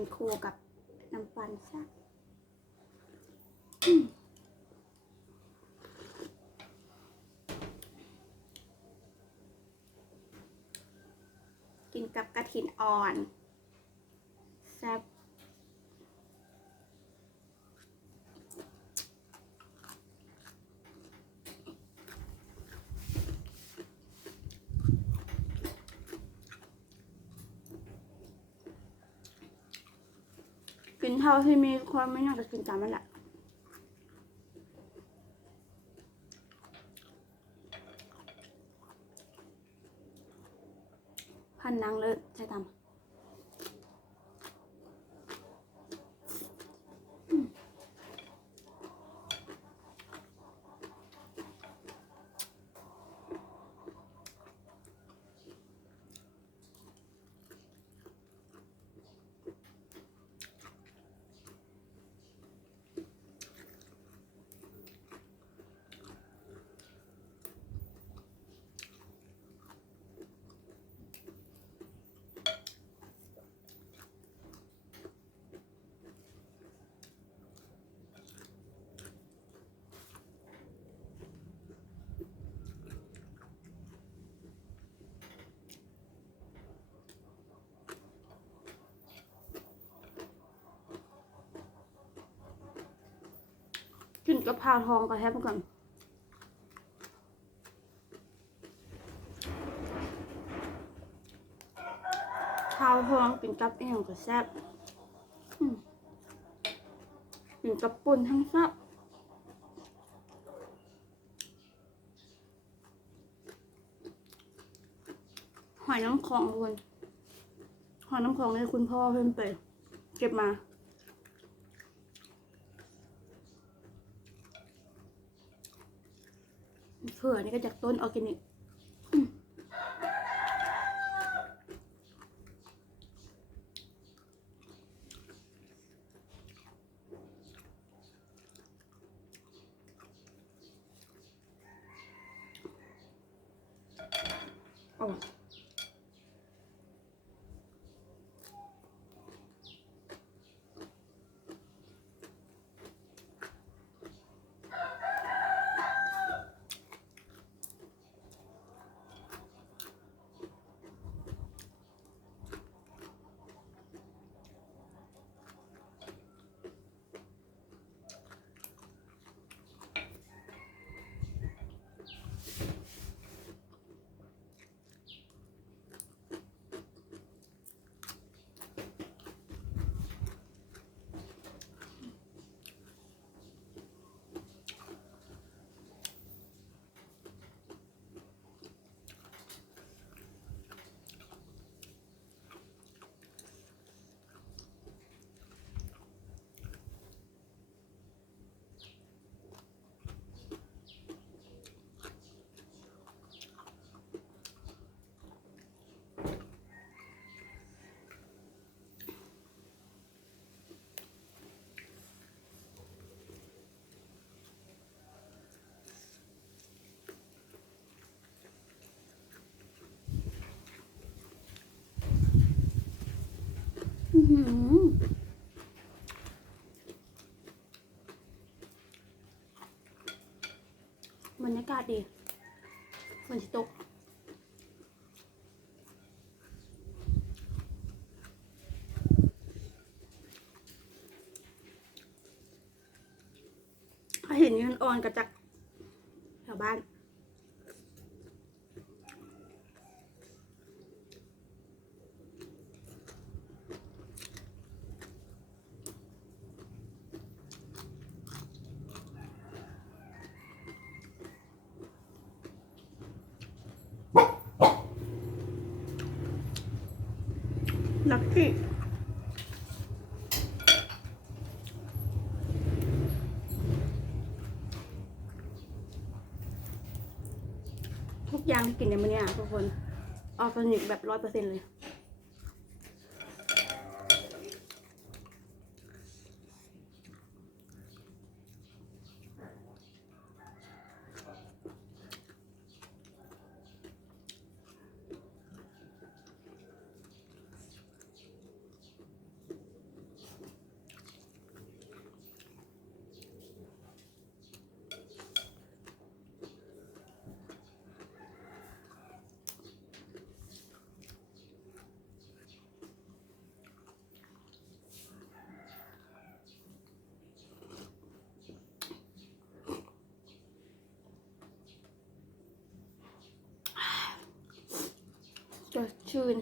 กินคู่กับน้ำปั่นซะกินกับกระถินอ่อนแซ่บกินเท่าที่มีความไม่อยากจะกินตามมันแหละพันนางเลิศใช่ตามกินกะเพราทองกับแฮปก่อนข้าวทองกินกับเองก็แซ่บกินกับป่นทั้งแซ่บหอยน้ำของทุกคนหอยน้ำของนี่คุณพ่อเพิ่มไปเก็บมาเผื่อนี่ก็จากต้นออร์แกนิกโอ้บรรยากาศดีฝนตกถ้าเห็นเงินอ่อนกระจักแถวบ้านลักกี้ทุกอย่างที่กินในมื้อนี้ทุกคนออร์แกนิกแบบ100%เลย ชื่น